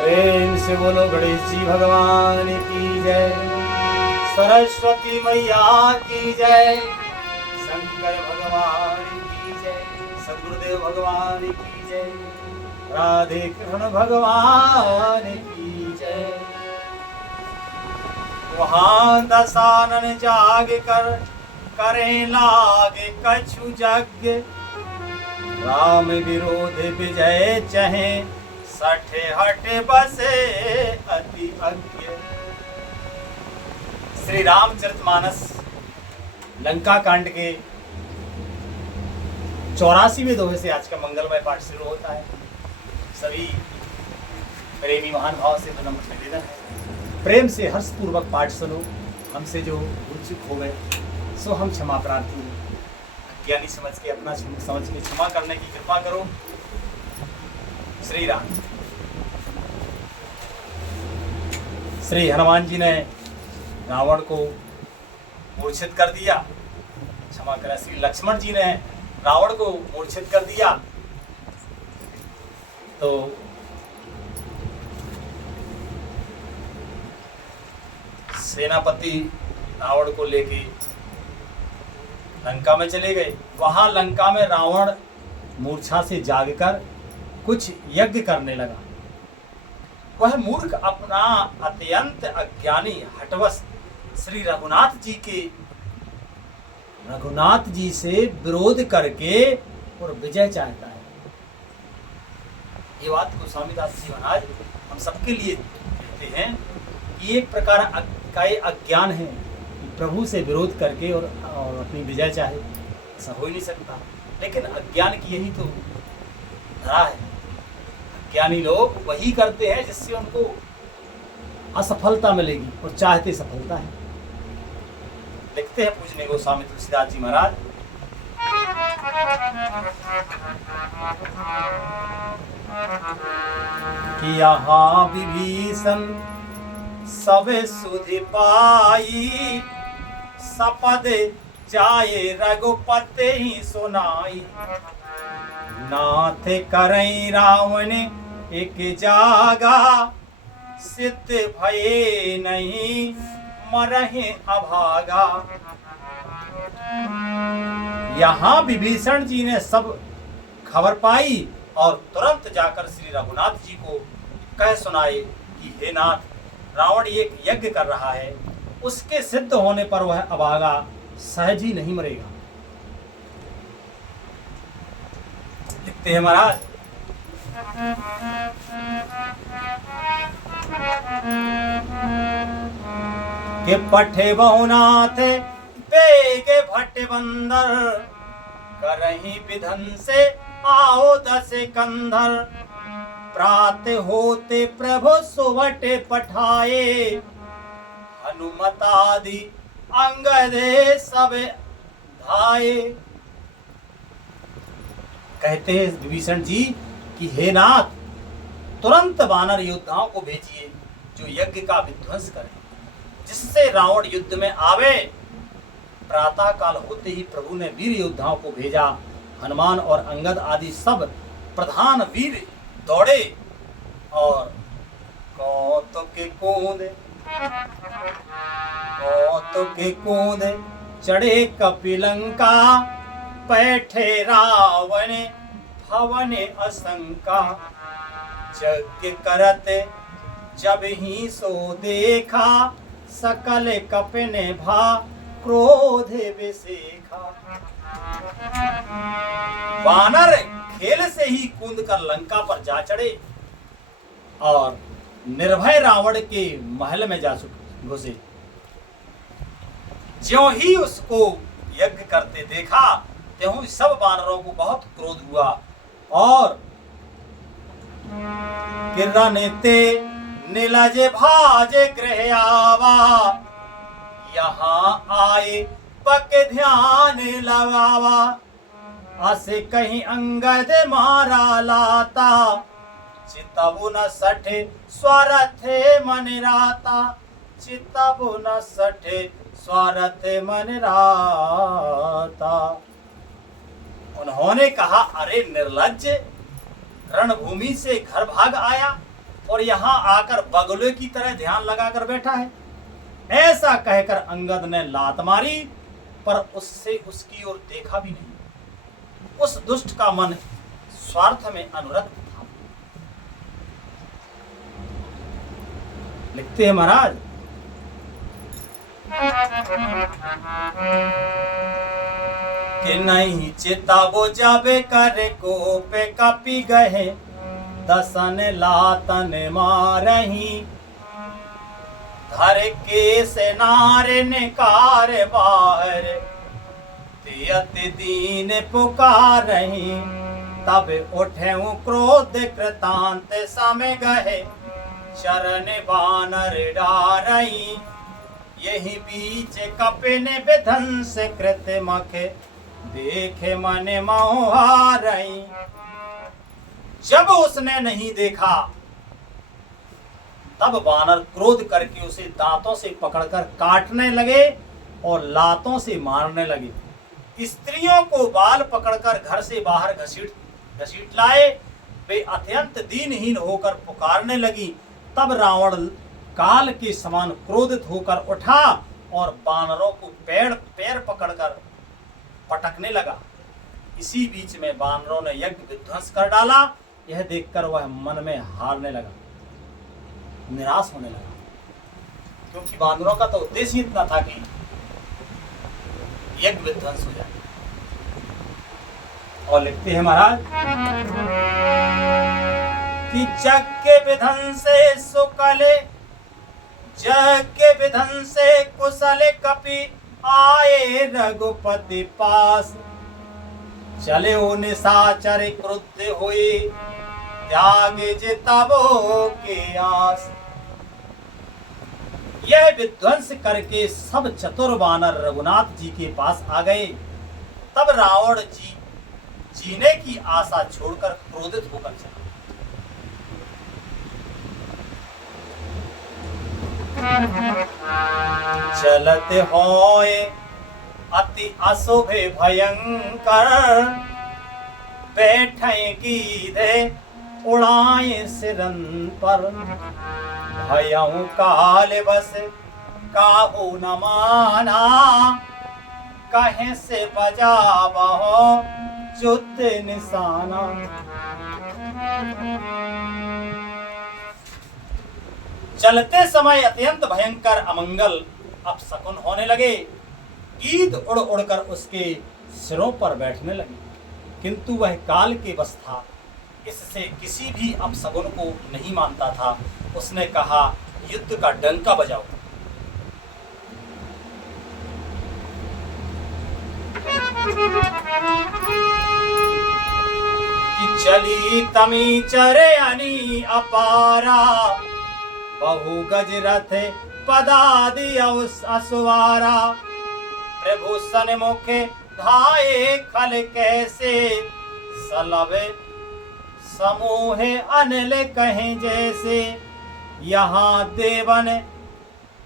प्रेम से बोलो गणेश जी भगवान की जय, सरस्वती मैया की जय, शंकर भगवान की जय, सदगुरुदेव भगवान की जय, राधे कृष्ण भगवान की जय। वहां दशानन जाग कर करें लागे कछु यज्ञ, राम विरोध विजय चहे सठे हटे बसे अति अज्ञ। श्री रामचरितमानस लंका कांड के 84वें दोहे से आज का मंगलमय पाठ शुरू होता है। सभी प्रेमी महान भाव से नम्र निवेदन है, प्रेम से हर्षपूर्वक पाठ सुनो। हमसे जो भूल चूक हो गए सो हम क्षमा प्रार्थी हैं। अज्ञानी समझ के अपना समझ के क्षमा करने की कृपा करो। श्री राम। श्री हनुमान जी ने रावण को मूर्छित कर दिया, क्षमा करें, श्री लक्ष्मण जी ने रावण को मूर्छित कर दिया। तो सेनापति रावण को लेके लंका में चले गए। वहां लंका में रावण मूर्छा से जागकर कुछ यज्ञ करने लगा। वह मूर्ख अपना अत्यंत अज्ञानी हठवश श्री रघुनाथ जी से विरोध करके और विजय चाहता है। ये बात गोस्वामीदास जी महाराज हम सबके लिए कहते हैं कि एक प्रकार का ये अज्ञान है कि प्रभु से विरोध करके और अपनी विजय चाहे, ऐसा हो ही नहीं सकता। लेकिन अज्ञान की यही तो धरा है। ज्ञानी लोग वही करते हैं जिससे उनको असफलता मिलेगी और चाहते सफलता है। लिखते हैं पूजनीय गोस्वामी तुलसीदास जी महाराज, कि यहाँ विभीषण सब सुधि पाई, सपद जाए रघुपति ही सुनाई। नाथ करई रावण एक जागा, सिद्ध भये नहीं मरहे अभागा। यहाँ विभीषण जी ने सब खबर पाई और तुरंत जाकर श्री रघुनाथ जी को कह सुनाए कि हे नाथ, रावण एक यज्ञ कर रहा है, उसके सिद्ध होने पर वह अभागा सहज ही नहीं मरेगा। लिखते हैं महाराज, के पठे बहुनाथ बेगे भट्ट बंदर, करही विधन से आओ दस कंधर। प्रात होते प्रभु सुवटे पठाए, हनुमतादि अंगदे सब धाये। कहते हैं विभीषण जी कि हे नाथ, तुरंत वानर योद्धाओं को भेजिए जो यज्ञ का विध्वंस करें, जिससे रावण युद्ध में आवे। प्रातः काल होते ही प्रभु ने वीर योद्धाओं को भेजा। हनुमान और अंगद आदि सब प्रधान वीर दौड़े और कौतुक कूद चढ़े कपिलंका, बैठे रावण भवन असंका। यज्ञ करत जब ही सो देखा, सकल कपिने भा क्रोध विसेखा। वानर खेल से ही कूद कर लंका पर जा चढ़े और निर्भय रावण के महल में जा घुसे। ज्यों ही उसको यज्ञ करते देखा, त्यों सब वानरों को बहुत क्रोध हुआ और किरणते नीलज भाजे गृह आवा। यहाँ आए पक ध्यान लगावा, असे कहीं अंगद मारा लाता। चितबु न सठे स्वार्थे मन राता, चितबु न सठे स्वार्थे मन राता। उन्होंने कहा, अरे निर्लज्ज, रणभूमि से घर भाग आया और यहाँ आकर बगुले की तरह ध्यान लगाकर बैठा है। ऐसा कहकर अंगद ने लात मारी, पर उससे उसकी ओर देखा भी नहीं। उस दुष्ट का मन स्वार्थ में अनुरक्त था। लिखते हैं महाराज, कि नहीं चिता वो जाबे करे को पे कापी गए, दसन लातन मारही, धर के से नारे निकार बाहर, तियत दीन पुकारही, तब उठे क्रोध कृतांत समय गए, शरण बानर डारही, यही बीच कपिन विध्वंस कृत मख, देखे मन मोहारही। जब उसने नहीं देखा, तब बानर क्रोध करके उसे दांतों से पकड़कर काटने लगे और लातों से मारने लगे। स्त्रियों को बाल पकड़कर घर से बाहर घसीट लाए। वे अत्यंत दीनहीन होकर पुकारने लगी। तब रावण काल के समान क्रोधित होकर उठा और बानरों को पैर पकड़कर पटकने लगा। इसी बीच में बानरों ने यज्ञ विध्वंस कर डाला। यह देखकर वह मन में हारने लगा, निराश होने लगा, क्योंकि बानरों का तो उद्देश्य ही इतना था कि यज्ञ विध्वंस हो जाए। और लिखते हैं महाराज कि जग के विधन से सुकले, जग के विधन से कुशल कपि, आए रघुपति पास, चले निशाचर क्रुद्ध हुए, त्यागे जितबो के आस। यह विध्वंस करके सब चतुर वानर रघुनाथ जी के पास आ गए। तब रावण जी जीने की आशा छोड़कर क्रोधित होकर चला। चलते होए अति अशुभे भयंकर, बैठे गीधे उड़ाए सिरन पर, भयउ काल बस काहू न माना, कहे से बजावहो युद्ध निशाना। चलते समय अत्यंत भयंकर अमंगल अपशकुन होने लगे। गीध उड़ उड़कर उसके सिरों पर बैठने लगे, किंतु वह काल के बस था, इससे किसी भी अपशकुन को नहीं मानता था। उसने कहा, युद्ध का डंका बजाओ। कि चली तमी चरे अनी अपारा, बहु गज रथ पदादि असुवारा, प्रभु सन्मुख धाये खल कैसे, सलभे समूह अनिल कहें जैसे, यहाँ देवन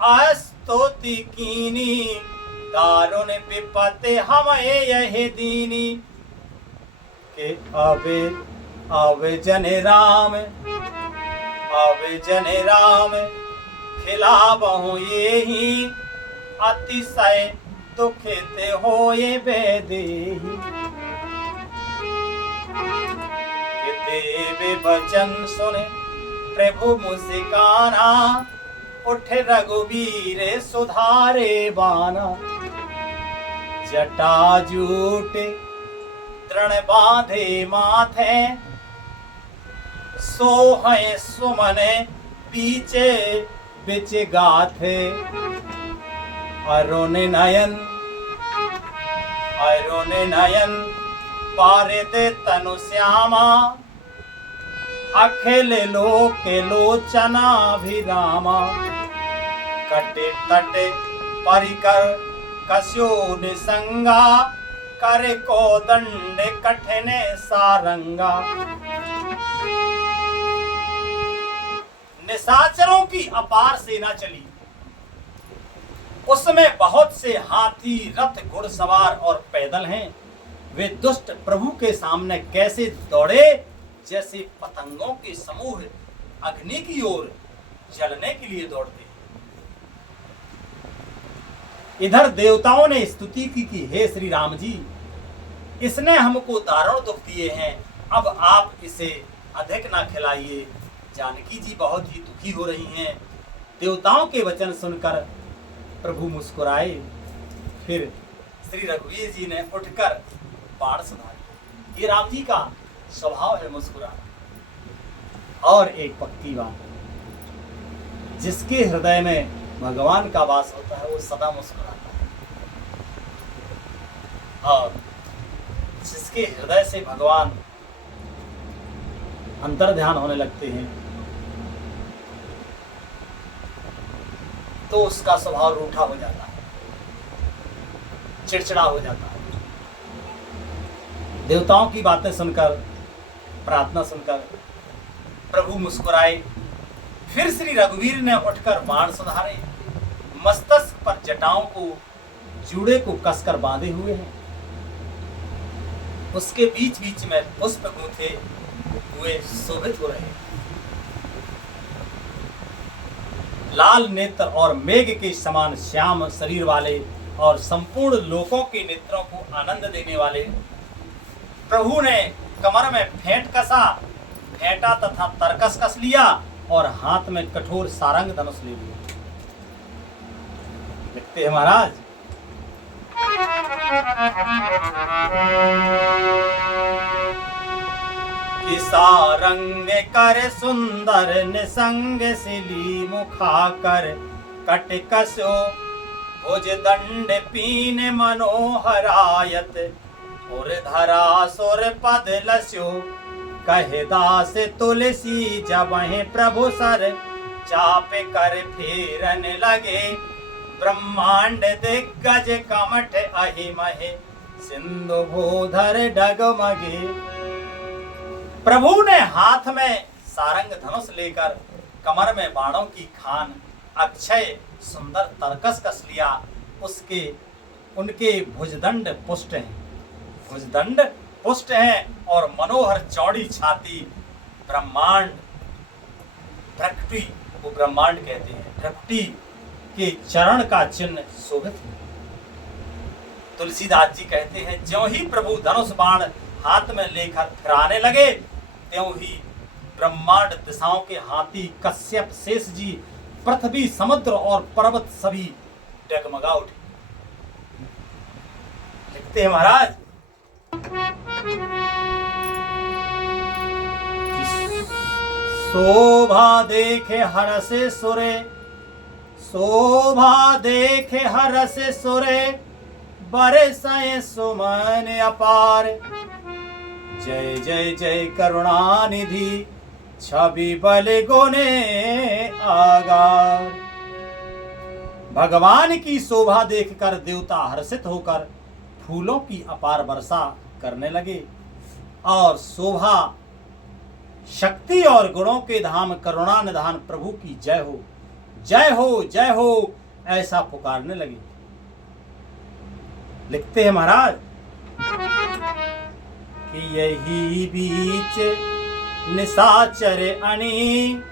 अस्तुति कीनी, दारुण विपत्ति हमें यह दीनी। के आवे जन राम, आवे जन राम, खिलावहु ये ही, अतिशय दुखित होए बेदेही। देव वचन सुने प्रभु मुस्काना, उठ रघुवीर सुधारे बाना, जटा जूट तृण बांधे माथे, सोहे सुमन बीचे बिच गाथे, अरुण नयन पारिद तनु श्यामा, अखिल लोक लोचना भिरामा, कटे तटे परिकर कस्यो निसंगा, कर को दंड कठिन सारंगा। निशाचरों की अपार सेना चली। उसमें बहुत से हाथी, रथ, घुड़सवार और पैदल हैं। वे दुष्ट प्रभु के सामने कैसे दौड़े, जैसे पतंगों के समूह अग्नि की ओर जलने के लिए दौड़ते हैं। इधर देवताओं ने स्तुति की कि हे श्री राम जी, इसने हमको दारुण दुख दिए हैं, अब आप इसे अधिक ना खिलाइए। जानकी जी बहुत ही दुखी हो रही हैं। देवताओं के वचन सुनकर प्रभु मुस्कुराए। फिर श्री रघुवीर जी ने उठकर बाण सुधारे। ये राम जी का स्वभाव है मुस्कुराना। और एक पक्की बात, जिसके हृदय में भगवान का वास होता है वो सदा मुस्कुराता है, और जिसके हृदय से भगवान अंतर ध्यान होने लगते हैं तो उसका स्वभाव रूठा हो जाता है, चिड़चिड़ा हो जाता है। देवताओं की बातें सुनकर, प्रार्थना सुनकर प्रभु मुस्कुराए। फिर श्री रघुवीर ने उठकर बाण सुधारे। मस्तक पर जटाओं को, जूड़े को कसकर बांधे हुए हैं। उसके बीच बीच में पुष्प गूंथे हुए शोभित हो रहे हैं। लाल नेत्र और मेघ के समान श्याम शरीर वाले और संपूर्ण लोकों के नेत्रों को आनंद देने वाले प्रभु ने कमर में फेंटा तथा तरकस कस लिया और हाथ में कठोर सारंग धनुष ले लिया। लिखते हैं महाराज, कि सारंग कर सुंदर निसंग सिली मुखाकर, कट कसो भुज दंड पीन मनोहरायत, और धरा सुर पद लस्यो, कहे दास तुलसी जबहि प्रभु सर, चाप कर फेरन लगे, ब्रह्मांड दिग्गज कमठ अहिमहे, सिंधु भूधर डगमगे। प्रभु ने हाथ में सारंग धनुष लेकर कमर में बाणों की खान अक्षय सुंदर तरकस कस लिया। उनके भुजदंड पुष्ट हैं, भुजदंड पुष्ट हैं और मनोहर चौड़ी छाती, ब्रह्मांड प्रकृति को ब्रह्मांड कहते हैं, प्रकृति के चरण का चिन्ह शोभित है। तुलसीदास जी कहते हैं, ज्यों ही प्रभु धनुष बाण हाथ में लेकर फिराने लगे, त्यों ही ब्रह्मांड दिशाओं के हाथी कश्यप शेष जी, पृथ्वी समुद्र और पर्वत सभी डगमगा उठे। लिखते हैं महाराज, शोभा देखे हरसे सुरे, शोभा देखे हरसे सुरे, बरसाए सुमन अपार, जय जय जय करुणानिधि, छवि बल गुने आगार। भगवान की शोभा देखकर देवता हर्षित होकर फूलों की अपार वर्षा करने लगे और शोभा, शक्ति और गुणों के धाम करुणा निधान प्रभु की जय हो, जय हो, जय हो, ऐसा पुकारने लगे। लिखते हैं महाराज कि यही बीच निशाचर अणी,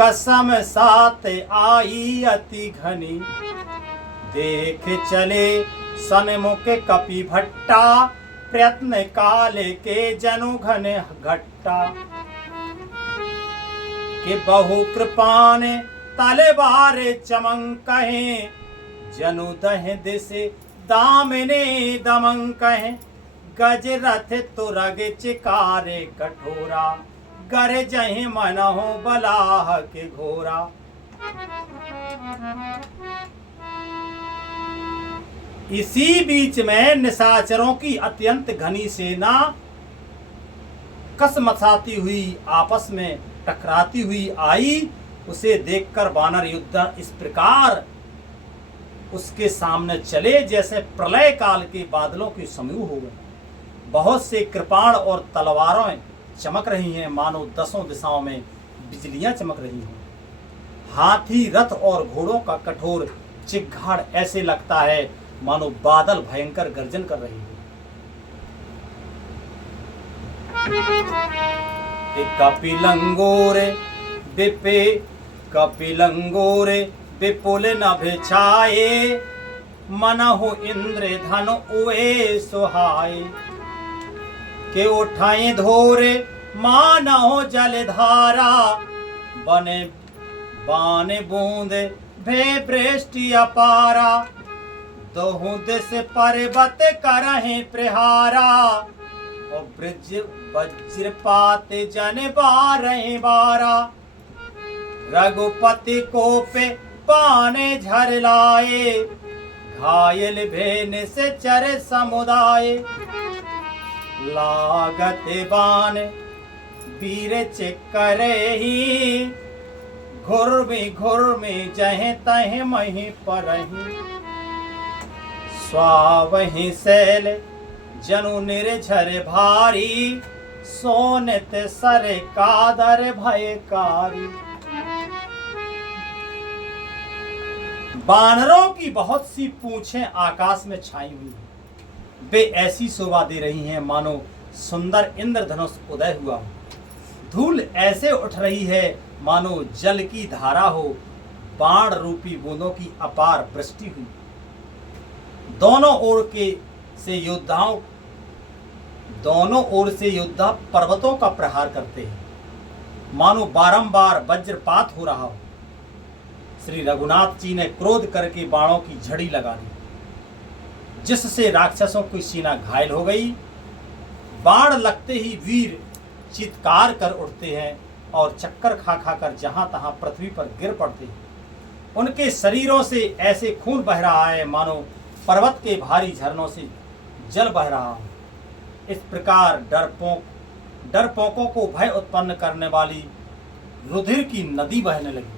कसम साथ आई अति घनी, देख चले सन्मुख कपि भट्टा, प्रयत्न काले के जनु घन घट्टा, कि बहु कृपान तलवार चमंकहे, जनु दह दिस दामने दमंकहे, गज रथ तुरग चिकारे कठोरा, गर जहि मनहु बलाह के घोरा। इसी बीच में निशाचरों की अत्यंत घनी सेना कसमसाती हुई, आपस में टकराती हुई आई। उसे देखकर वानर योद्धा इस प्रकार उसके सामने चले जैसे प्रलय काल के बादलों के समूह हो गए। बहुत से कृपाण और तलवारें चमक रही हैं, मानो दसों दिशाओं में बिजलियां चमक रही हैं। हाथी, रथ और घोड़ों का कठोर चिघाड़ ऐसे लगता है मानो बादल भयंकर गर्जन कर रही है। कपिलंगोरे विपे कपिलंगोरे विपुल नभ छाये मनहु इंद्र धन उए सुहाए के उठाए धोरे मानहो जलधारा बने बान बूंद भे वृष्टि अपारा दोहु दिस पर्वत करहि प्रहारा और ब्रज वज्रपात जन बारहि बारा रघुपति कोपे पाने झर लाए घायल भेन से चर समुदाय लागत बान वीर चिकरही घुर्मी जहे तहे मही परही स्वावहि शैल जनु निर्झर भारी सोनित सर कादर भयकारी। बानरों की बहुत सी पूंछें आकाश में छाई हुई हैं। वे ऐसी शोभा दे रही हैं मानो सुंदर इंद्रधनुष उदय हुआ हो। धूल ऐसे उठ रही है मानो जल की धारा हो, बाण रूपी बूंदों की अपार वृष्टि हुई। दोनों ओर से योद्धा पर्वतों का प्रहार करते हैं, मानो बारंबार वज्रपात हो रहा हो। श्री रघुनाथ जी ने क्रोध करके बाणों की झड़ी लगा दी, जिससे राक्षसों की सीना घायल हो गई। बाण लगते ही वीर चित्कार कर उठते हैं और चक्कर खा खाकर जहां तहां पृथ्वी पर गिर पड़ते हैं। उनके शरीरों से ऐसे खून बह रहा है मानो पर्वत के भारी झरनों से जल बह रहा हो। इस प्रकार डरपोकों को भय उत्पन्न करने वाली रुधिर की नदी बहने लगी।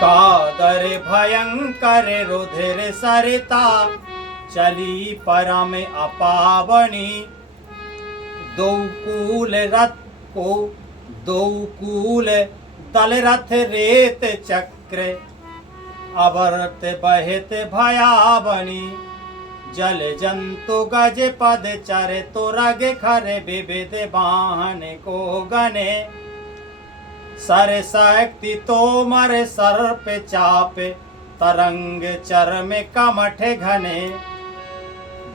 कादर भयंकर रुधिर सरिता चली परम अपावनी। दो कूल दल रथ रेत चक्र अवर्त बहित भयावनी। जल जंतु गज पद चर तुरग खर विविध वाहन को गने। सर शक्ति तोमर सर्प चाप तरंग चरम कमठ घने।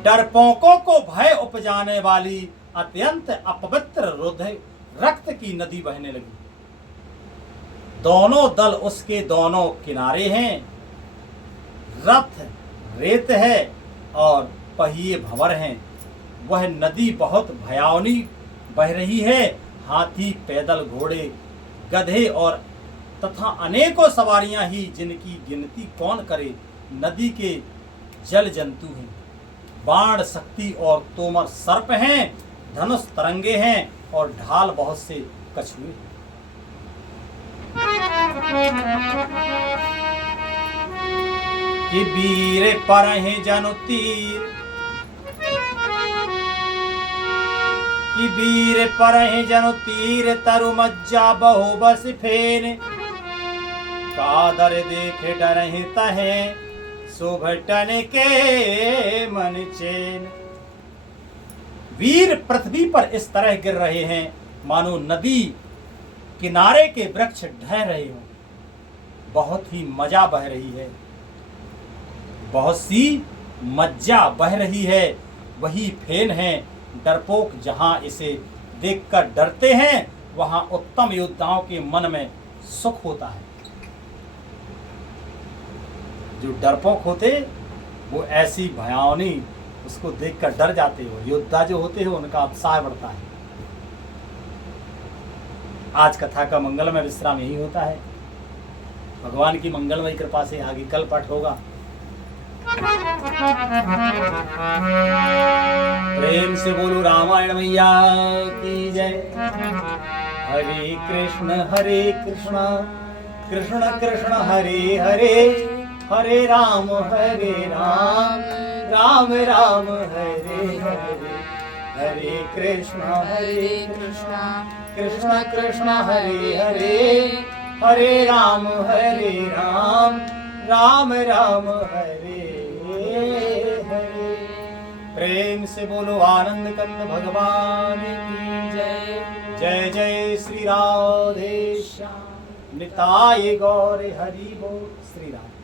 डरपोकों को भय उपजाने वाली अत्यंत अपवित्र रुधिर रक्त की नदी बहने लगी। दोनों दल उसके दोनों किनारे हैं। रथ रेत है और पहिए भंवर हैं। वह नदी बहुत भयावनी बह रही है। हाथी, पैदल घोड़े, गधे और तथा अनेकों सवारियां ही, जिनकी गिनती कौन करे, नदी के जल जंतु हैं। बाण शक्ति और तोमर सर्प हैं, धनुष तरंगे हैं और ढाल बहुत से कछुए। कि वीर परहि जनु तीर, कि वीर परहि जनु तीर तरु मज्जा बहु बस फेन। कादर देख डरहि तहे शोभटन के मन चैन। वीर पृथ्वी पर इस तरह गिर रहे हैं मानो नदी किनारे के वृक्ष ढह रहे हों। बहुत ही मजा बह रही है, बहुत सी मज्जा बह रही है। वही फेन है। डरपोक जहां इसे देखकर डरते हैं, वहां उत्तम योद्धाओं के मन में सुख होता है। जो डरपोक होते वो ऐसी भयावनी उसको देखकर डर जाते हो। योद्धा जो होते हैं उनका उत्साह बढ़ता है। आज कथा का मंगलमय विश्राम यही होता है। भगवान की मंगलमय कृपा से आगे कल पाठ होगा। प्रेम से बोलो रामायण मैया की जय। हरे कृष्ण कृष्ण कृष्ण हरे हरे, हरे राम राम राम हरे हरे। हरे कृष्ण कृष्ण कृष्ण हरे हरे, हरे राम राम राम हरे हरे। प्रेम से बोलो आनंद कंद भगवान की जय। जय जय श्री राधे श्याम निताय गौर हरि बोल। श्री राम।